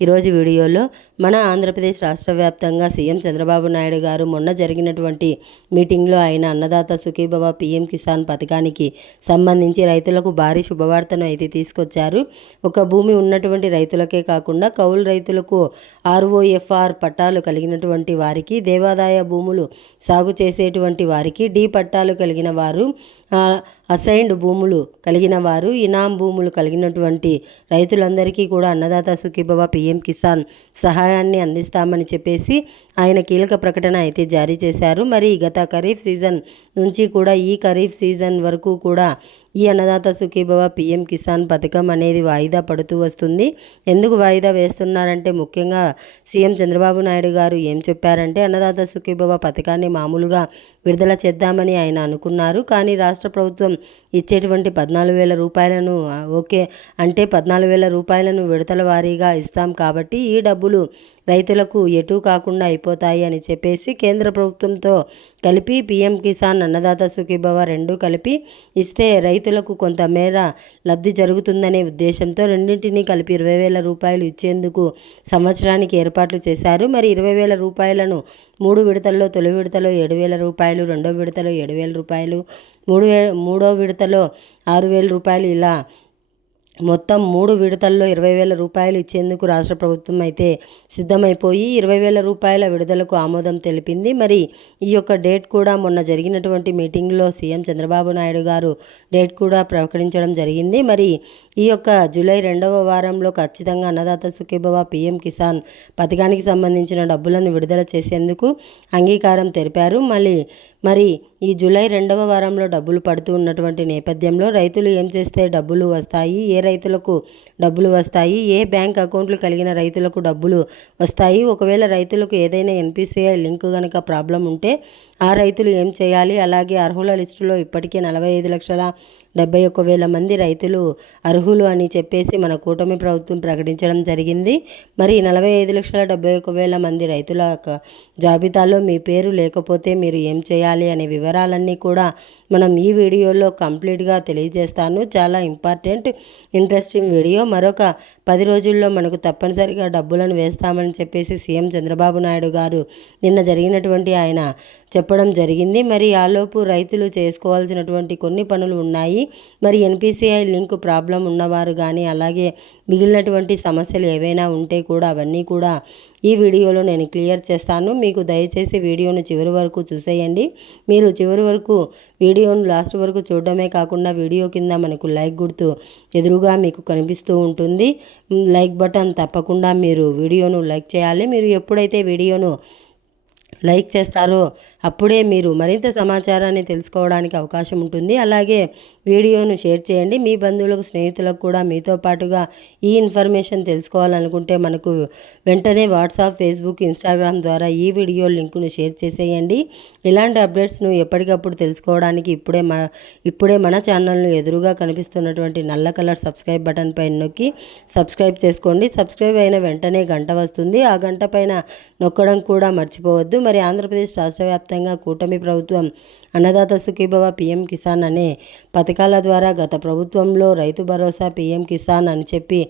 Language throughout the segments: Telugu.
ఈరోజు వీడియోలో మన ఆంధ్రప్రదేశ్ రాష్ట్ర వ్యాప్తంగా సీఎం చంద్రబాబు నాయుడు గారు మొన్న జరిగినటువంటి మీటింగ్లో ఆయన అన్నదాత సుఖీభవ పీఎం కిసాన్ పథకానికి సంబంధించి రైతులకు భారీ శుభవార్తను అయితే తీసుకొచ్చారు. ఒక భూమి ఉన్నటువంటి రైతులకే కాకుండా కౌలు రైతులకు ఆర్ఓఎఫ్ఆర్ పట్టాలు కలిగినటువంటి వారికి దేవాదాయ భూములు సాగు చేసేటువంటి వారికి డి పట్టాలు కలిగిన వారు అసైన్డ్ భూములు కలిగిన వారు ఇనాం భూములు కలిగినటువంటి రైతులందరికీ కూడా అన్నదాత సుఖీభవ పిఎం కిసాన్ సహాయాన్ని అందిస్తామని చెప్పేసి ఆయన కీలక ప్రకటన అయితే జారీ చేశారు. మరి గత ఖరీఫ్ సీజన్ నుంచి కూడా ఈ ఖరీఫ్ సీజన్ వరకు కూడా ఈ అన్నదాత సుఖీభవ పిఎం కిసాన్ పథకం అనేది వాయిదా పడుతూ వస్తుంది. ఎందుకు వాయిదా వేస్తున్నారంటే ముఖ్యంగా సీఎం చంద్రబాబు నాయుడు గారు ఏం చెప్పారంటే అన్నదాత సుఖీభవ పథకాన్ని మామూలుగా విడుదల చేద్దామని ఆయన అనుకున్నారు. కానీ రాష్ట్ర ప్రభుత్వం ఇచ్చేటువంటి పద్నాలుగు వేల రూపాయలను ఓకే అంటే పద్నాలుగు వేల రూపాయలను విడతల వారీగా ఇస్తాం కాబట్టి ఈ డబ్బులు రైతులకు ఎటు కాకుండా అయిపోతాయి అని చెప్పేసి కేంద్ర ప్రభుత్వంతో కలిపి పీఎం కిసాన్ అన్నదాత సుఖీభవ రెండు కలిపి ఇస్తే రైతులకు కొంతమేర లబ్ధి జరుగుతుందనే ఉద్దేశంతో రెండింటినీ కలిపి ఇరవై వేల రూపాయలు ఇచ్చేందుకు సంవత్సరానికి ఏర్పాట్లు చేశారు. మరి ఇరవై వేల రూపాయలను మూడు విడతల్లో తొలి విడతలో ఏడు వేల రూపాయలు రెండో విడతలో ఏడు వేల రూపాయలు మూడు వే మూడో విడతలో ఆరు వేల రూపాయలు ఇలా మొత్తం మూడు విడతల్లో ఇరవై వేల రూపాయలు ఇచ్చేందుకు రాష్ట్ర ప్రభుత్వం అయితే సిద్ధమైపోయి ఇరవై వేల రూపాయల విడుదలకు ఆమోదం తెలిపింది. మరి ఈ యొక్క డేట్ కూడా మొన్న జరిగినటువంటి మీటింగ్లో సీఎం చంద్రబాబు నాయుడు గారు డేట్ కూడా ప్రకటించడం జరిగింది. మరి ఈ యొక్క జూలై రెండవ వారంలో ఖచ్చితంగా అన్నదాత సుఖీభవ పీఎం కిసాన్ పథకానికి సంబంధించిన డబ్బులను విడుదల చేసేందుకు అంగీకారం తెలిపారు. మళ్ళీ మరి ఈ జూలై రెండవ వారంలో డబ్బులు పడుతూ ఉన్నటువంటి నేపథ్యంలో రైతులు ఏం చేస్తే డబ్బులు వస్తాయి? ఏ రైతులకు డబ్బులు వస్తాయి? ఏ బ్యాంక్ అకౌంట్లు కలిగిన రైతులకు డబ్బులు వస్తాయి? ఒకవేళ రైతులకు ఏదైనా ఎన్పిసిఐ లింక్ కనుక ప్రాబ్లం ఉంటే ఆ రైతులు ఏం చేయాలి? అలాగే అర్హుల లిస్టులో ఇప్పటికే నలభై ఐదు లక్షల డెబ్బై ఒక్క వేల మంది రైతులు అర్హులు అని చెప్పేసి మన కూటమి ప్రభుత్వం ప్రకటించడం జరిగింది. మరి నలభై ఐదు లక్షల డెబ్బై ఒక్క వేల మంది రైతుల జాబితాలో మీ పేరు లేకపోతే మీరు ఏం చేయాలి అనే వివరాలన్నీ కూడా మనం ఈ వీడియోలో కంప్లీట్గా తెలియజేస్తాను. చాలా ఇంపార్టెంట్ ఇంట్రెస్టింగ్ వీడియో. మరొక పది రోజుల్లో మనకు తప్పనిసరిగా డబ్బులను వేస్తామని చెప్పేసి సీఎం చంద్రబాబు నాయుడు గారు నిన్న జరిగినటువంటి ఆయన చెప్పడం జరిగింది. మరి ఆలోపు రైతులు చేసుకోవాల్సినటువంటి కొన్ని పనులు ఉన్నాయి. మరి ఎన్పిసిఐ లింక్ ప్రాబ్లం ఉన్నవారు కానీ అలాగే మిగిలినటువంటి సమస్యలు ఏవైనా ఉంటే కూడా అవన్నీ కూడా ఈ వీడియోలో నేను క్లియర్ చేస్తాను. మీకు దయచేసి వీడియోను చివరి వరకు చూసేయండి. మీరు చివరి వరకు వీడియోను లాస్ట్ వరకు చూడడమే కాకుండా వీడియో కింద మనకు లైక్ గుర్తు ఎదురుగా మీకు కనిపిస్తూ ఉంటుంది. లైక్ బటన్ తప్పకుండా మీరు వీడియోను లైక్ చేయాలి. మీరు ఎప్పుడైతే వీడియోను లైక్ చేస్తారో. అప్పుడే మీరు మరింత సమాచారాన్ని తెలుసుకోవడానికి అవకాశం ఉంటుంది. అలాగే వీడియోను షేర్ చేయండి. మీ బంధువులకు స్నేహితులకు కూడా మీతో పాటుగా ఈ ఇన్ఫర్మేషన్ తెలుసుకోవాలనుకుంటే మనకు వెంటనే వాట్సాప్ ఫేస్బుక్ ఇన్స్టాగ్రామ్ ద్వారా ఈ వీడియో లింకును షేర్ చేసేయండి. ఇలాంటి అప్డేట్స్ను ఎప్పటికప్పుడు తెలుసుకోవడానికి ఇప్పుడే మన ఇప్పుడే మన ఛానల్ను ఎదురుగా కనిపిస్తున్నటువంటి నల్ల కలర్ సబ్స్క్రైబ్ బటన్ పైన నొక్కి సబ్స్క్రైబ్ చేసుకోండి. సబ్స్క్రైబ్ అయిన వెంటనే గంట వస్తుంది. ఆ గంట పైన నొక్కడం కూడా మర్చిపోవద్దు. మరి ఆంధ్రప్రదేశ్ రాష్ట్ర వ్యాప్తంగా కూటమి ప్రభుత్వం అన్నదాత సుఖీభవ పిఎం కిసాన్ అనే పథకం పథకాల ద్వారా గత ప్రభుత్వంలో రైతు భరోసా పిఎం కిసాన్ అని చెప్పి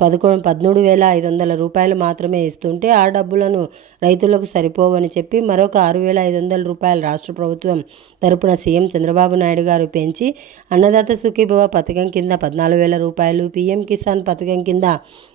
పదకొండు పదమూడు వేల ఐదు వందల రూపాయలు మాత్రమే ఇస్తుంటే ఆ డబ్బులను రైతులకు సరిపోవని చెప్పి మరొక ఆరు వేల ఐదు వందల రూపాయలు రాష్ట్ర ప్రభుత్వం తరపున సీఎం చంద్రబాబు నాయుడు గారు పెంచి అన్నదాత సుఖీభవ పథకం కింద పద్నాలుగు వేల రూపాయలు పీఎం కిసాన్ పథకం కింద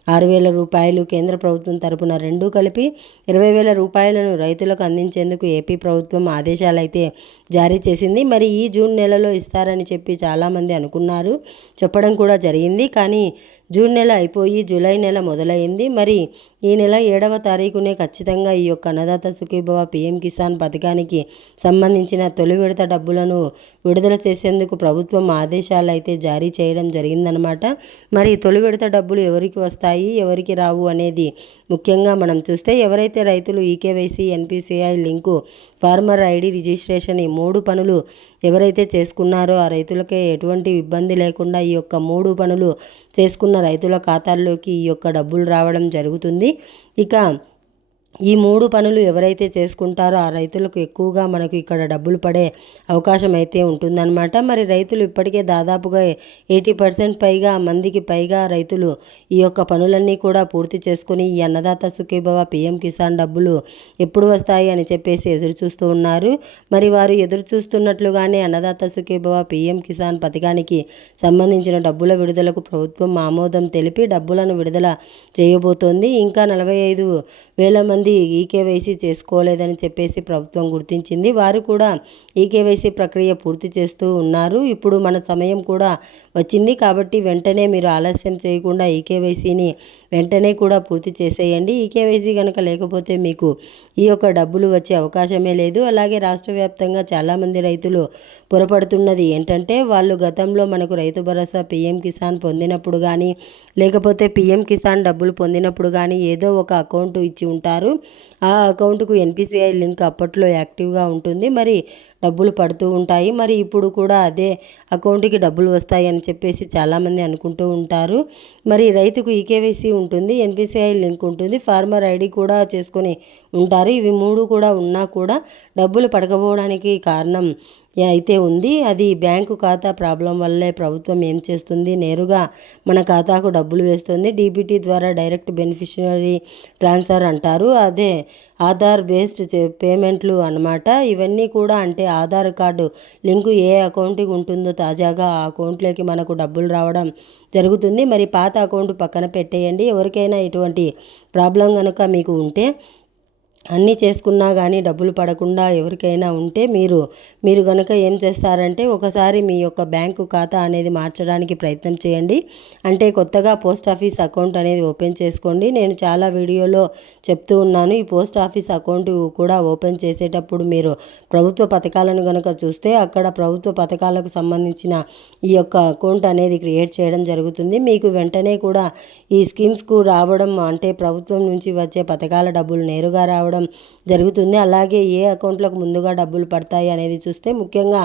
ఆరు వేల రూపాయలు కేంద్ర ప్రభుత్వం తరపున రెండూ కలిపి ఇరవై వేల రూపాయలను రైతులకు అందించేందుకు ఏపీ ప్రభుత్వం ఆదేశాలు అయితే జారీ చేసింది. మరి ఈ జూన్ నెలలో ఇస్తారని చెప్పి చాలామంది అనుకున్నారు. చెప్పడం కూడా జరిగింది. కానీ జూన్ నెల అయిపోయి జూలై నెల మొదలైంది. మరి ఈ నెల ఏడవ తారీఖునే ఖచ్చితంగా ఈ యొక్క అన్నదాత సుఖీభవ పీఎం కిసాన్ పథకానికి సంబంధించిన తొలి విడత డబ్బులను విడుదల చేసేందుకు ప్రభుత్వం ఆదేశాలు అయితే జారీ చేయడం జరిగిందనమాట మరి తొలి విడత డబ్బులు ఎవరికి వస్తాయి ఎవరికి రావు అనేది ముఖ్యంగా మనం చూస్తే ఎవరైతే రైతులు eKYC NPCI link farmer ID registration ఈ మూడు పనులు ఎవరైతే చేసుకున్నారో ఆ రైతులకే ఎటువంటి ఇబ్బంది లేకుండా ఈ యొక్క మూడు పనులు చేసుకున్న రైతుల ఖాతాల్లోకి ఈ యొక్క డబ్బులు రావడం జరుగుతుంది. ఇక ఈ మూడు పనులు ఎవరైతే చేసుకుంటారో ఆ రైతులకు ఎక్కువగా మనకు ఇక్కడ డబ్బులు పడే అవకాశం అయితే ఉంటుందన్నమాట. మరి రైతులు ఇప్పటికే దాదాపుగా ఎయిటీ పర్సెంట్ పైగా మందికి పైగా రైతులు ఈ యొక్క పనులన్నీ కూడా పూర్తి చేసుకుని ఈ అన్నదాత సుఖీభవ పిఎం కిసాన్ డబ్బులు ఎప్పుడు వస్తాయి అని చెప్పేసి ఎదురు చూస్తూ ఉన్నారు. మరి వారు ఎదురు చూస్తున్నట్లుగానే అన్నదాత సుఖీభవ పిఎం కిసాన్ పథకానికి సంబంధించిన డబ్బుల విడుదలకు ప్రభుత్వం ఆమోదం తెలిపి డబ్బులను విడుదల చేయబోతోంది. ఇంకా నలభై ఐదు వేల మంది ఈకేవైసీ చేసుకోలేదని చెప్పేసి ప్రభుత్వం గుర్తించింది. వారు కూడా ఈకేవైసీ ప్రక్రియ పూర్తి చేస్తూ ఉన్నారు. ఇప్పుడు మన సమయం కూడా వచ్చింది కాబట్టి వెంటనే మీరు ఆలస్యం చేయకుండా ఈకేవైసీని వెంటనే కూడా పూర్తి చేసేయండి. ఈకేవైసీ కనుక లేకపోతే మీకు ఈ యొక్క డబ్బులు వచ్చే అవకాశమే లేదు. అలాగే రాష్ట్ర వ్యాప్తంగా చాలామంది రైతులు పొరపడుతున్నది ఏంటంటే వాళ్ళు గతంలో మనకు రైతు భరోసా పీఎం కిసాన్ పొందినప్పుడు కానీ లేకపోతే పీఎం కిసాన్ డబ్బులు పొందినప్పుడు కానీ ఏదో ఒక అకౌంట్ ఇచ్చి ఉంటారు. ఆ అకౌంట్కు ఎన్పిసిఐ లింక్ అప్పట్లో యాక్టివ్గా ఉంటుంది. మరి డబ్బులు పడుతూ ఉంటాయి. మరి ఇప్పుడు కూడా అదే అకౌంట్కి డబ్బులు వస్తాయి అని చెప్పేసి చాలామంది అనుకుంటూ ఉంటారు. మరి రైతుకు ఈకేవైసీ ఉంటుంది. ఎన్పిసిఐ లింక్ ఉంటుంది. ఫార్మర్ ఐడి కూడా చేసుకొని ఉంటారు. ఇవి మూడు కూడా ఉన్నా కూడా డబ్బులు పడకపోవడానికి కారణం అయితే ఉంది అది బ్యాంకు ఖాతా ప్రాబ్లం వల్లే ప్రభుత్వం ఏం చేస్తుంది? నేరుగా మన ఖాతాకు డబ్బులు వేస్తుంది. డీబీటీ ద్వారా డైరెక్ట్ బెనిఫిషియరీ ట్రాన్స్ఫర్ అంటారు. అదే ఆధార్ బేస్డ్ పేమెంట్లు అనమాట ఇవన్నీ కూడా అంటే ఆధార్ కార్డు లింకు ఏ అకౌంట్కి ఉంటుందో తాజాగా ఆ అకౌంట్లోకి మనకు డబ్బులు రావడం జరుగుతుంది. మరి పాత అకౌంట్ పక్కన పెట్టేయండి. ఎవరికైనా ఇటువంటి ప్రాబ్లం కనుక మీకు ఉంటే అన్నీ చేసుకున్నా కానీ డబ్బులు పడకుండా ఎవరికైనా ఉంటే మీరు మీరు కనుక ఏం చేస్తారంటే ఒకసారి మీ యొక్క బ్యాంకు ఖాతా అనేది మార్చడానికి ప్రయత్నం చేయండి. అంటే కొత్తగా పోస్ట్ ఆఫీస్ అకౌంట్ అనేది ఓపెన్ చేసుకోండి. నేను చాలా వీడియోలో చెప్తూ ఉన్నాను. ఈ పోస్ట్ ఆఫీస్ అకౌంట్ కూడా ఓపెన్ చేసేటప్పుడు మీరు ప్రభుత్వ పథకాలను కనుక చూస్తే అక్కడ ప్రభుత్వ పథకాలకు సంబంధించిన ఈ యొక్క అకౌంట్ అనేది క్రియేట్ చేయడం జరుగుతుంది. మీకు వెంటనే కూడా ఈ స్కీమ్స్కు రావడం అంటే ప్రభుత్వం నుంచి వచ్చే పథకాల డబ్బులు నేరుగా రావడం రావడం జరుగుతుంది. అలాగే ఏ అకౌంట్లకు ముందుగా డబ్బులు పడతాయి అనేది చూస్తే ముఖ్యంగా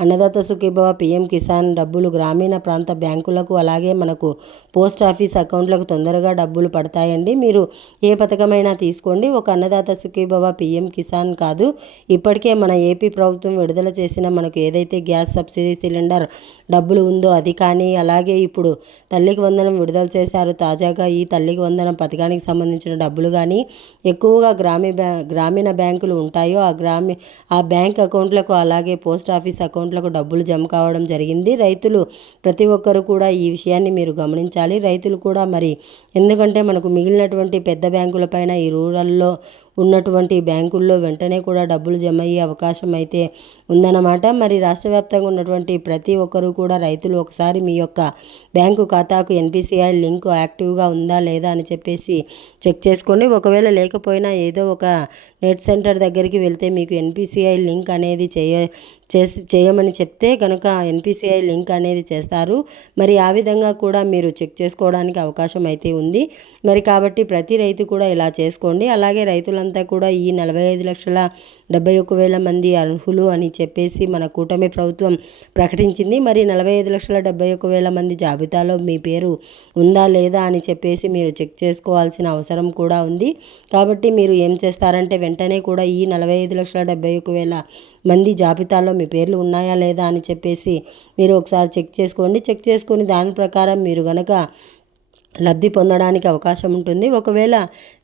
అన్నదాత సుఖీభవ పిఎం కిసాన్ డబ్బులు గ్రామీణ ప్రాంత బ్యాంకులకు అలాగే మనకు పోస్ట్ ఆఫీస్ అకౌంట్లకు తొందరగా డబ్బులు పడతాయండి. మీరు ఏ పథకమైనా తీసుకోండి. ఒక అన్నదాత సుఖీభవ పిఎం కిసాన్ కాదు. ఇప్పటికే మన ఏపీ ప్రభుత్వం విడుదల చేసిన మనకు ఏదైతే గ్యాస్ సబ్సిడీ సిలిండర్ డబ్బులు ఉందో అది కానీ అలాగే ఇప్పుడు తల్లికి వందనం విడుదల చేశారు తాజాగా ఈ తల్లికి వందనం పథకానికి సంబంధించిన డబ్బులు కానీ ఎక్కువగా గ్రామీ బ్యా గ్రామీణ బ్యాంకులు ఉంటాయో ఆ గ్రామీ ఆ బ్యాంక్ అకౌంట్లకు అలాగే పోస్ట్ ఆఫీస్ అకౌంట్లకు డబ్బులు జమ కావడం జరిగింది. రైతులు ప్రతి ఒక్కరు కూడా ఈ విషయాన్ని మీరు గమనించాలి. రైతులు కూడా మరి ఎందుకంటే మనకు మిగిలినటువంటి పెద్ద బ్యాంకులపైన ఈ రూరల్లో ఉన్నటువంటి బ్యాంకుల్లో వెంటనే కూడా డబ్బులు జమ అయ్యే అవకాశం అయితే ఉందన్నమాట. మరి రాష్ట్ర వ్యాప్తంగా ఉన్నటువంటి ప్రతి ఒక్కరూ కూడా రైతులు ఒకసారి మీ యొక్క బ్యాంకు ఖాతాకు ఎన్పిసిఐ లింక్ యాక్టివ్గా ఉందా లేదా అని చెప్పేసి చెక్ చేసుకోండి. ఒకవేళ లేకపోయినా ఏదో ఒక నెట్ సెంటర్ దగ్గరికి వెళ్తే మీకు ఎన్పిసిఐ లింక్ అనేది చేయ చేసి చేయమని చెప్తే కనుక ఎన్పిసిఐ లింక్ అనేది చేస్తారు. మరి ఆ విధంగా కూడా మీరు చెక్ చేసుకోవడానికి అవకాశం అయితే ఉంది. మరి కాబట్టి ప్రతి రైతు కూడా ఇలా చేసుకోండి. అలాగే రైతులంతా కూడా ఈ నలభై ఐదు లక్షల డెబ్బై ఒక్క వేల మంది అర్హులు అని చెప్పేసి మన కూటమి ప్రభుత్వం ప్రకటించింది. మరి నలభై ఐదు లక్షల డెబ్బై ఒక్క వేల మంది జాబితాలో మీ పేరు ఉందా లేదా అని చెప్పేసి మీరు చెక్ చేసుకోవాల్సిన అవసరం కూడా ఉంది. కాబట్టి మీరు ఏం చేస్తారంటే వెంటనే కూడా ఈ నలభై ఐదు లక్షల డెబ్బై ఒక్క వేల మంది జాబితాలో మీ పేర్లు ఉన్నాయా లేదా అని చెప్పేసి మీరు ఒకసారి చెక్ చేసుకోండి. చెక్ చేసుకొని దాని ప్రకారం మీరు కనుక లబ్ధి పొందడానికి అవకాశం ఉంటుంది. ఒకవేళ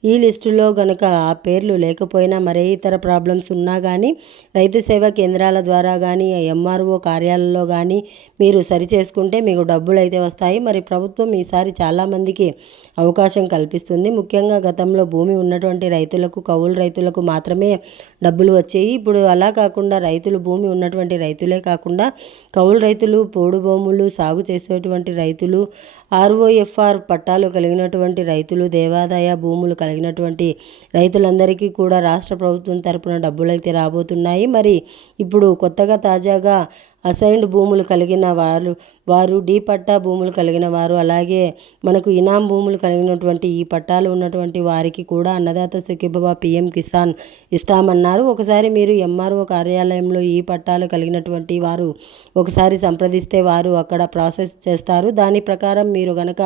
ఈ లిస్టులో గనక ఆ పేర్లు లేకపోయినా మరే ఇతర ప్రాబ్లమ్స్ ఉన్నా కానీ రైతు సేవా కేంద్రాల ద్వారా కానీ ఎంఆర్ఓ కార్యాలయంలో కానీ మీరు సరి చేసుకుంటే మీకు డబ్బులు అయితే వస్తాయి. మరి ప్రభుత్వం ఈసారి చాలామందికి అవకాశం కల్పిస్తుంది. ముఖ్యంగా గతంలో భూమి ఉన్నటువంటి రైతులకు కౌలు రైతులకు మాత్రమే డబ్బులు వచ్చాయి. ఇప్పుడు అలా కాకుండా రైతులు భూమి ఉన్నటువంటి రైతులే కాకుండా కౌలు రైతులు పోడు భూములు సాగు చేసేటువంటి రైతులు ఆర్ఓఎఫ్ఆర్ పట్ పట్టాలు కలిగినటువంటి రైతులు దేవాదాయ భూములు కలిగినటువంటి రైతులందరికీ కూడా రాష్ట్ర ప్రభుత్వం తరపున డబ్బులు అయితే రాబోతున్నాయి. మరి ఇప్పుడు కొత్తగా తాజాగా అసైన్డ్ భూములు కలిగిన వారు వారు డి పట్టా భూములు కలిగిన వారు. అలాగే మనకు ఇనాం భూములు కలిగినటువంటి ఈ పట్టాలు ఉన్నటువంటి వారికి కూడా అన్నదాత సుఖీబాబా పిఎం కిసాన్ ఇస్తామన్నారు. ఒకసారి మీరు ఎంఆర్ఓ కార్యాలయంలో ఈ పట్టాలు కలిగినటువంటి వారు ఒకసారి సంప్రదిస్తే వారు అక్కడ ప్రాసెస్ చేస్తారు. దాని ప్రకారం మీరు గనక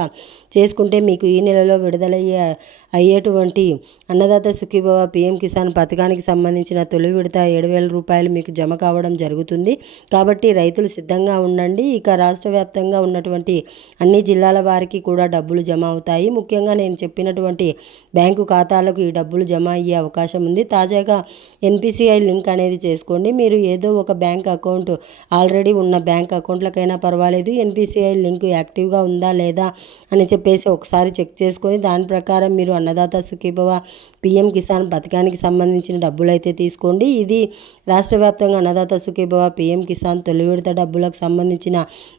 చేసుకుంటే మీకు ఈ నెలలో విడుదలయ్యే అయ్యేటువంటి అన్నదాత సుఖీబాబా పిఎం కిసాన్ పథకానికి సంబంధించిన తొలి విడత ఏడు వేల రూపాయలు మీకు జమ కావడం జరుగుతుంది. కాబట్టి రైతులు సిద్ధంగా ఉండండి. ఇక రాష్ట్ర వ్యాప్తంగా ఉన్నటువంటి అన్ని జిల్లాల వారికి కూడా డబ్బులు జమ అవుతాయి. ముఖ్యంగా నేను చెప్పినటువంటి బ్యాంకు ఖాతాలకు ఈ డబ్బులు జమ అయ్యే అవకాశం ఉంది. తాజాగా ఎన్పిసిఐ లింక్ అనేది చేసుకోండి. మీరు ఏదో ఒక బ్యాంక్ అకౌంట్ ఆల్రెడీ ఉన్న బ్యాంక్ అకౌంట్లకైనా పర్వాలేదు. ఎన్పిసిఐ లింక్ యాక్టివ్గా ఉందా లేదా అని చెప్పేసి ఒకసారి చెక్ చేసుకొని దాని ప్రకారం మీరు అన్నదాత సుఖీభవ పిఎం కిసాన్ పథకానికి సంబంధించిన డబ్బులు అయితే తీసుకోండి. ఇది రాష్ట్ర వ్యాప్తంగా అన్నదాత సుఖీభవ పిఎం కిసాన్ తొలి విడత డబ్బులకు సంబంధించిన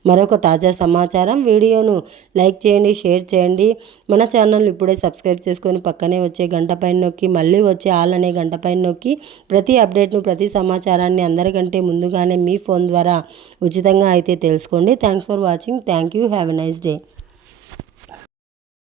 మరొక తాజా సమాచారం. వీడియోను లైక్ చేయండి షేర్ చేయండి. మన ఛానల్ ఇప్పుడే సబ్స్క్రైబ్ చేసుకొని పక్కనే వచ్చే గంట పైన నొక్కి మళ్ళీ వచ్చే ఆల్ అనే గంట పైన నొక్కి ప్రతి అప్డేట్ను ప్రతి సమాచారాన్ని అందరికంటే ముందుగానే మీ ఫోన్ ద్వారా ఉచితంగా అయితే తెలుసుకోండి. Thanks for watching. Thank you. Have a nice day.